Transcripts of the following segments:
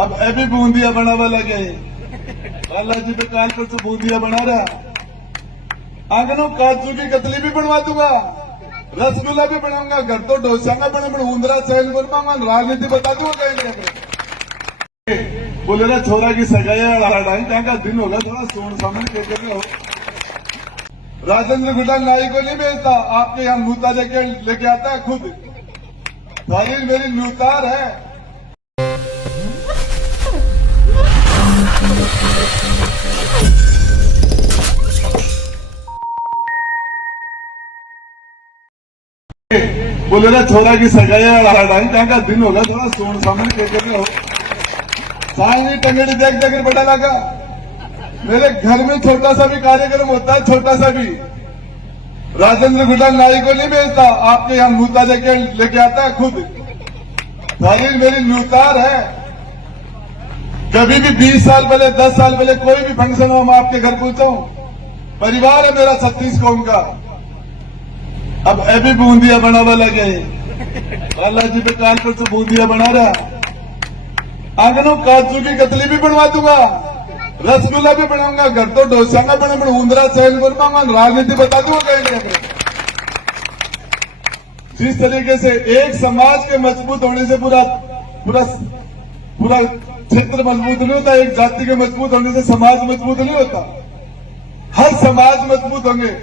अब अभी बूंदिया बनावा लगे अल्लाह जी पे काल पर तो बूंदिया बना रहा आंगनों काजू की कतली भी बनवा दूंगा, रसगुल्ला भी बनाऊंगा, घर तो डोसा का बने ऊंदरा चैन बन पाऊंगा, राजनीति बता दूंगा कहेंगे। बोले ना छोरा की सगाई लड़ाई कहाँ का दिन होगा, थोड़ा सोन सामने कहते हो। राजेंद्र गुड्डा नाई को नहीं भेजता, आपके यहाँ नूता लेके आता है खुद। थाली मेरी नूतार है। बोले ना छोरा की सगाई लड़ाई कहाँ का दिन होगा, थोड़ा सोन सामने कहते हो। साई टंगड़ी देख देख बड़ा लगा। मेरे घर में छोटा सा भी कार्यक्रम होता है, छोटा सा भी, राजेंद्र गुड्डा नाई को नहीं भेजता, आपके यहाँ नूता लेके आता है खुद। थाली मेरी नूतार है। कभी भी 20 साल पहले 10 साल पहले कोई भी फंक्शन हो, मैं आपके घर पहुंचा हूं। परिवार है मेरा 36 कौम का। अब अभी बूंदिया बनावा लगे अल्लाह जी पे काल पर तो बूंदिया बना रहा आंगनों काजू की कतली भी बनवा दूंगा, रसगुल्ला भी बनाऊंगा, घर तो डोसा का बने ऊंदरा चैन बन पाऊंगा, राजनीति बता दूंगा कहेंगे। जिस तरीके से एक समाज के मजबूत होने से पूरा पूरा पूरा क्षेत्र मजबूत नहीं होता, एक जाति के मजबूत होने से समाज मजबूत नहीं होता। हर समाज मजबूत होंगे।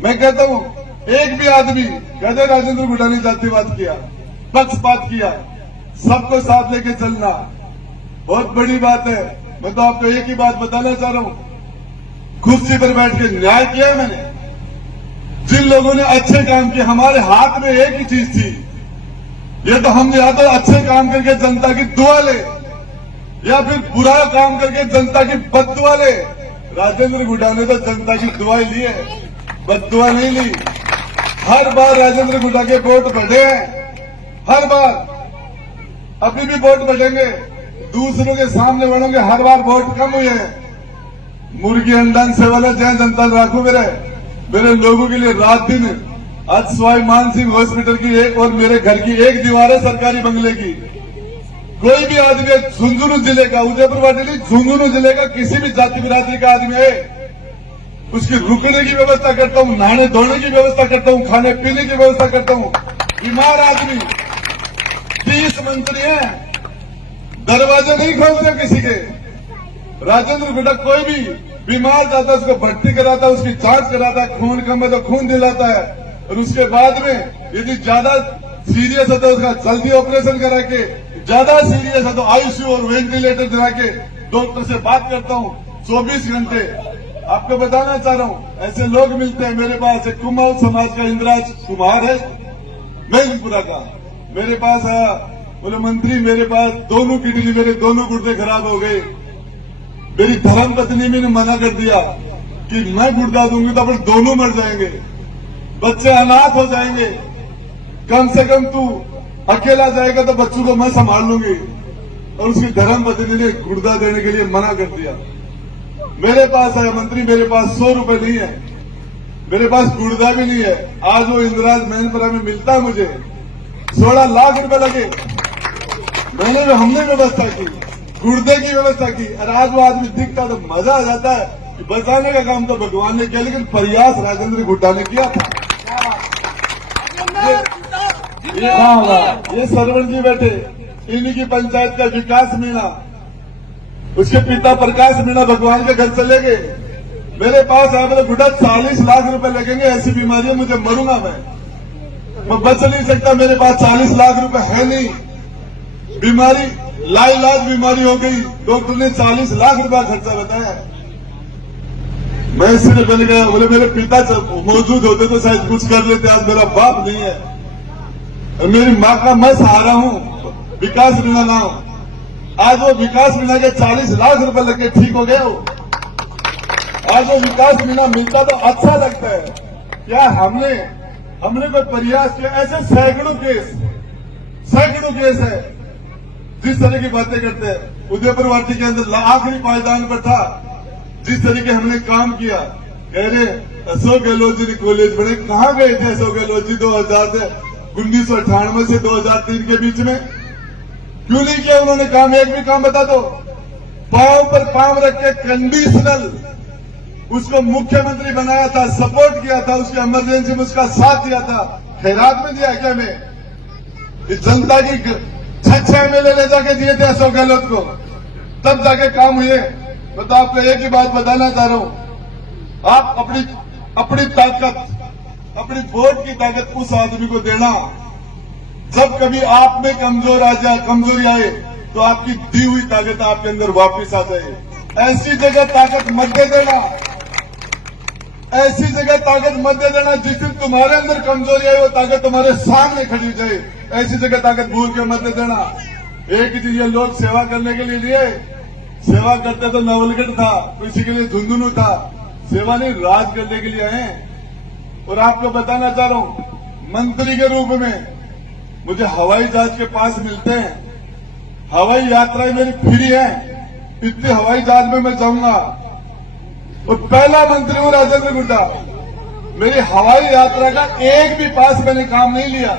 मैं कहता हूं एक भी आदमी कहते राजेंद्र गुड्डा ने जातिवाद किया, पक्षपात किया, सबको साथ लेके चलना बहुत बड़ी बात है। मैं तो आपको एक ही बात बताना चाह रहा हूं, कुर्सी पर बैठ के न्याय किया मैंने। जिन लोगों ने अच्छे काम किए, हमारे हाथ में एक ही चीज थी, ये तो हम या तो अच्छे काम करके जनता की दुआ ले या फिर बुरा काम करके जनता की बददुआ ले। राजेंद्र गुड्डा ने तो जनता की दुआ ली है, बददुआ नहीं ली। हर बार राजेंद्र गुड्डा के वोट बढ़े हैं, हर बार। अभी भी वोट बढ़ेंगे, दूसरों के सामने बढ़ेंगे, हर बार वोट कम हुए हैं। मुर्गी अंडन से वाले जय जनता राखो मेरे लोगों के लिए रात दिन। आज सवाई मान सिंह हॉस्पिटल की एक और मेरे घर की एक दीवार है सरकारी बंगले की। कोई भी आदमी झुंझुनू जिले का, उदयपुर वाली झुंझुनू जिले का किसी भी जाति बिरादरी का आदमी है, उसकी रुकने की व्यवस्था करता हूं, नहाने धोने की व्यवस्था करता हूं, खाने पीने की व्यवस्था करता हूं। बीमार आदमी 30 मंत्री हैं, दरवाजे नहीं खोलते किसी के। राजेंद्र गुड्डा कोई भी बीमार जाता है उसको भर्ती कराता है, उसकी जांच कराता है, खून कम है तो खून दिलाता है, और उसके बाद में यदि ज्यादा सीरियस है तो उसका जल्दी ऑपरेशन करा के, ज्यादा सीरियस है तो आईसीयू और वेंटिलेटर दिला के डॉक्टर से बात करता हूं 24 घंटे। आपको बताना चाह रहा हूं, ऐसे लोग मिलते हैं मेरे पास। एक कुमाऊं समाज का इंद्राज कुमार है मैनपुरा का, मेरे पास आया, बोले मंत्री मेरे पास दोनों किडनी, मेरे दोनों गुर्दे खराब हो गए। मेरी धर्म पत्नी ने मना कर दिया कि मैं गुर्दा दूंगी तो अपन दोनों मर जाएंगे, बच्चे अनाथ हो जाएंगे, कम से कम तू अकेला जाएगा तो बच्चों को मैं संभाल लूंगी। और उसकी धर्म पत्नी ने गुर्दा देने के लिए मना कर दिया। मेरे पास है मंत्री, मेरे पास 100 रुपए नहीं है, मेरे पास गुर्दा भी नहीं है। आज वो इंदिराज मैनपुरा में मिलता है मुझे, 16 लाख रुपए लगे, हमने व्यवस्था की, गुर्दे की व्यवस्था की। और आज वो आदमी दिखता तो मजा आ जाता है कि बचाने का काम तो भगवान ने किया, लेकिन प्रयास राजेंद्र गुड्डा ने किया था। ये सरवण जी बैठे, इन्हीं की पंचायत का विकास मीणा, उसके पिता प्रकाश मीणा भगवान के घर चले गए। मेरे पास आया, बोले गुड्डा 40 लाख रुपए लगेंगे, ऐसी बीमारी है, मुझे मरूंगा मैं बच नहीं सकता, मेरे पास 40 लाख रुपए है नहीं। बीमारी लाइलाज बीमारी हो गई, डॉक्टर ने 40 लाख रुपया खर्चा बताया। मैं सिर्फ बन गया, बोले मेरे पिता मौजूद होते तो शायद कुछ कर लेते, आज मेरा बाप नहीं है और मेरी माँ का मैं सहारा हूं, विकास मीणा नाम। आज वो विकास मीणा के 40 लाख रुपए लगे, ठीक हो गया वो। आज वो विकास मीणा मिलता तो अच्छा लगता है। क्या हमने कोई प्रयास किया? ऐसे सैकड़ों केस है जिस तरह की बातें करते हैं। उदयपुर वाटी के अंदर आखिरी पायदान पर था, जिस तरीके हमने काम किया, कह रहे अशोक गहलोत जी ने कॉलेज बने। कहां गए थे अशोक गहलोत जी 1998 से 2003 के बीच में? क्यों नहीं किया उन्होंने काम? एक भी काम बता दो। पांव पर पांव रख के कंडीशनल उसको मुख्यमंत्री बनाया था, सपोर्ट किया था, उसकी इमरजेंसी में उसका साथ दिया था। खैरात में दिया क्या? हमें इस जनता की 6 एमएलए ले जाके दिए थे अशोक गहलोत को, तब जाके काम हुए। मैं तो आपको एक ही बात बताना चाह रहा हूं, आप अपनी ताकत, अपनी वोट की ताकत उस आदमी को देना जब कभी आप में कमजोरी आए तो आपकी दी हुई ताकत आपके अंदर वापस आ जाए। ऐसी जगह ताकत मत दे देना, ऐसी जगह ताकत मत दे देना जिस दिन तुम्हारे अंदर कमजोरी आई वो ताकत तुम्हारे सामने खड़ी हो जाए। ऐसी जगह ताकत भूल के मत दे देना। एक चीज, ये लोग सेवा करने के लिए सेवा करते तो नवलगढ़ था, किसी के लिए झुंझुनू था, सेवा नहीं राज करने के लिए आए। और आपको बताना चाह रहा हूं, मंत्री के रूप में मुझे हवाई जहाज के पास मिलते हैं, हवाई यात्राएं मेरी फ्री है, इतने हवाई जहाज में मैं जाऊंगा। और पहला मंत्री हूं राजेंद्र गुड्डा, मेरी हवाई यात्रा का एक भी पास मैंने काम नहीं लिया,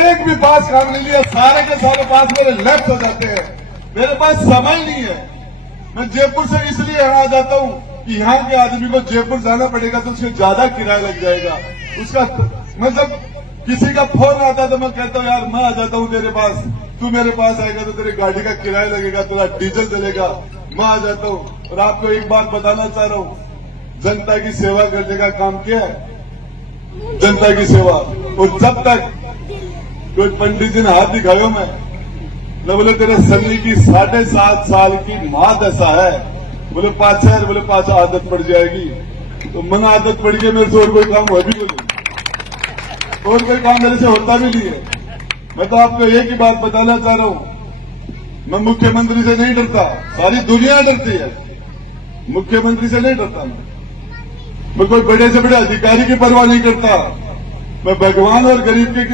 एक भी पास काम नहीं लिया। सारे के सारे पास मेरे लेफ्ट हो जाते हैं, मेरे पास समय नहीं है। मैं जयपुर से इसलिए यहां आ जाता हूं कि यहां के आदमी को जयपुर जाना पड़ेगा तो उसको ज्यादा किराया लग जाएगा। उसका मैं जब किसी का फोन आता तो मैं कहता हूं यार मैं आ जाता हूं तेरे पास, तू मेरे पास आएगा तो तेरी गाड़ी का किराया लगेगा, तेरा डीजल चलेगा, मैं आ जाता हूं। और आपको एक बात बताना चाह रहा हूं, जनता की सेवा करने का काम किया है, जनता की सेवा। और जब तक कोई पंडित जी ने हाथ दिखायो मैं न बोले तेरे शरीर की 7.5 साल की मां दशा है, बोले पाछा बोले पाछा आदत पड़ जाएगी। तो मन आदत पड़ गई मेरे से और कोई काम हो भी बोले, और कोई काम मेरे से होता भी नहीं है। मैं तो आपको एक ही बात बताना चाह रहा हूं, मैं मुख्यमंत्री से नहीं डरता, सारी दुनिया डरती है, मुख्यमंत्री से नहीं डरता। मैं कोई बड़े से बड़े अधिकारी की परवाह नहीं करता। मैं भगवान और गरीब के,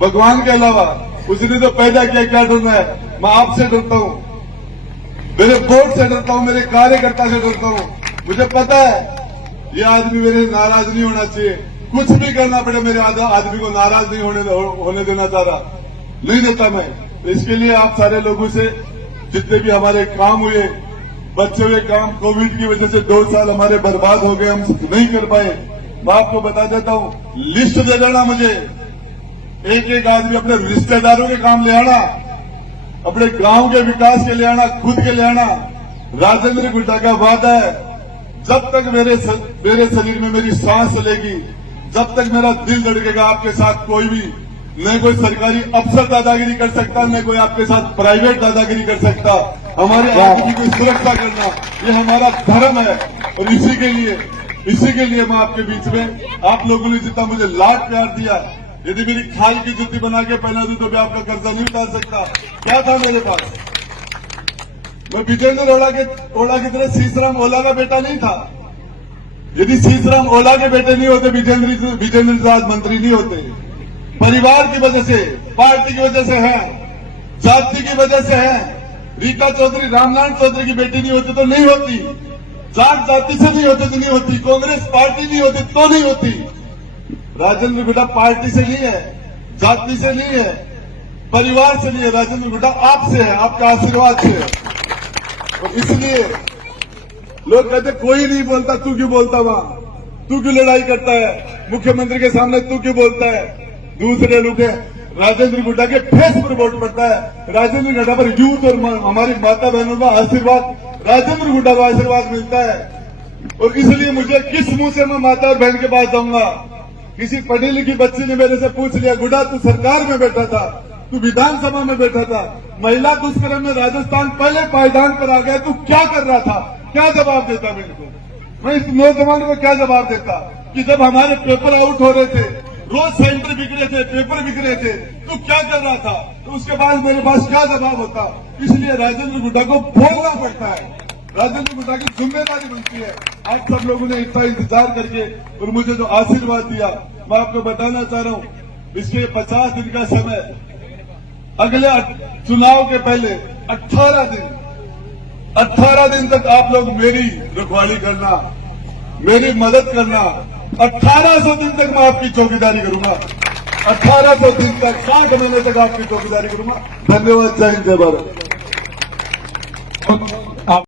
भगवान के अलावा उसने तो पैदा किया, क्या डरना है? मैं आपसे डरता हूं, मेरे बोर्ड से डरता हूं, मेरे कार्यकर्ता से डरता हूं। मुझे पता है ये आदमी मेरे नाराज नहीं होना चाहिए, कुछ भी करना पड़े मेरे आदमी को नाराज नहीं होने देना चाह रहा, नहीं देता मैं। तो इसके लिए आप सारे लोगों से जितने भी हमारे काम हुए, बचे हुए काम, कोविड की वजह से 2 साल हमारे बर्बाद हो गए, हम नहीं कर पाए, मैं आपको बता देता हूं, लिस्ट दे देना मुझे। एक एक आदमी अपने रिश्तेदारों के काम ले आना, अपने गांव के विकास के ले आना, खुद के ले आना। राजेंद्र गुड्डा का वादा है, जब तक मेरे शरीर में मेरी सांस चलेगी, जब तक मेरा दिल धड़केगा, आपके साथ कोई भी न कोई सरकारी अफसर दादागिरी कर सकता, न कोई आपके साथ प्राइवेट दादागिरी कर सकता। हमारे आदमी की सुरक्षा करना ये हमारा धर्म है। और इसी के लिए मैं आपके बीच में, आप लोगों ने जितना मुझे लाड प्यार दिया, यदि मेरी खाल की जूती बना के पहना दूं तो भी आपका कर्जा नहीं उतार सकता। क्या था मेरे पास? मैं विजेंद्र ओला की तरह सीसराम ओला का बेटा नहीं था। यदि सीसराम ओला के बेटे नहीं होते, विजेंद्र आज मंत्री नहीं होते। परिवार की वजह से, पार्टी की वजह से है, जाति की वजह से है। रीता चौधरी, रामनारायण चौधरी की बेटी नहीं होती तो नहीं होती, जाट जाति से नहीं होती तो नहीं होती, कांग्रेस पार्टी नहीं होती तो नहीं होती। राजेंद्र गुड्डा पार्टी से नहीं है, जाति से नहीं है, परिवार से नहीं है, राजेंद्र गुड्डा आपसे है, आपका आशीर्वाद से है। और इसलिए लोग कहते कोई नहीं बोलता, तू क्यों बोलता? वहां तू क्यों लड़ाई करता है? मुख्यमंत्री के सामने तू क्यों बोलता है? दूसरे लोग राजेंद्र गुड्डा के फेस पर वोट पड़ता है। राजेंद्र गुड्डा पर यूथ और हमारी माता बहनों का आशीर्वाद, राजेंद्र गुड्डा का आशीर्वाद मिलता है। और इसलिए मुझे किस मुंह से मैं माता और बहन के पास जाऊंगा? किसी पढ़ी लिखी बच्ची ने मेरे से पूछ लिया, गुड्डा तू सरकार में बैठा था, तू विधानसभा में बैठा था, महिला दुष्कर्म में राजस्थान पहले पायदान पर आ गया, तू क्या कर रहा था? क्या जवाब देता मेरे को? मैं इस नौजवान को क्या जवाब देता कि जब हमारे पेपर आउट हो रहे थे, रोज सेंटर बिक रहे थे, पेपर बिक रहे थे, तू क्या कर रहा था? तो उसके बाद मेरे पास क्या जवाब होता? इसलिए राजेंद्र गुड्डा को बोलना पड़ता है, राजेंद्र गुड्डा की जिम्मेदारी बनती है। आप सब लोगों ने इतना इंतजार करके और मुझे जो आशीर्वाद दिया, मैं आपको बताना चाह रहा हूं, इसके 50 दिन का समय, अगले चुनाव के पहले 18 दिन तक आप लोग मेरी रखवाली करना, मेरी मदद करना। 1800 दिन तक मैं आपकी चौकीदारी करूंगा। 1800 दिन तक 60 महीने तक आपकी चौकीदारी करूंगा। धन्यवाद। जय हिंद, जय भारत।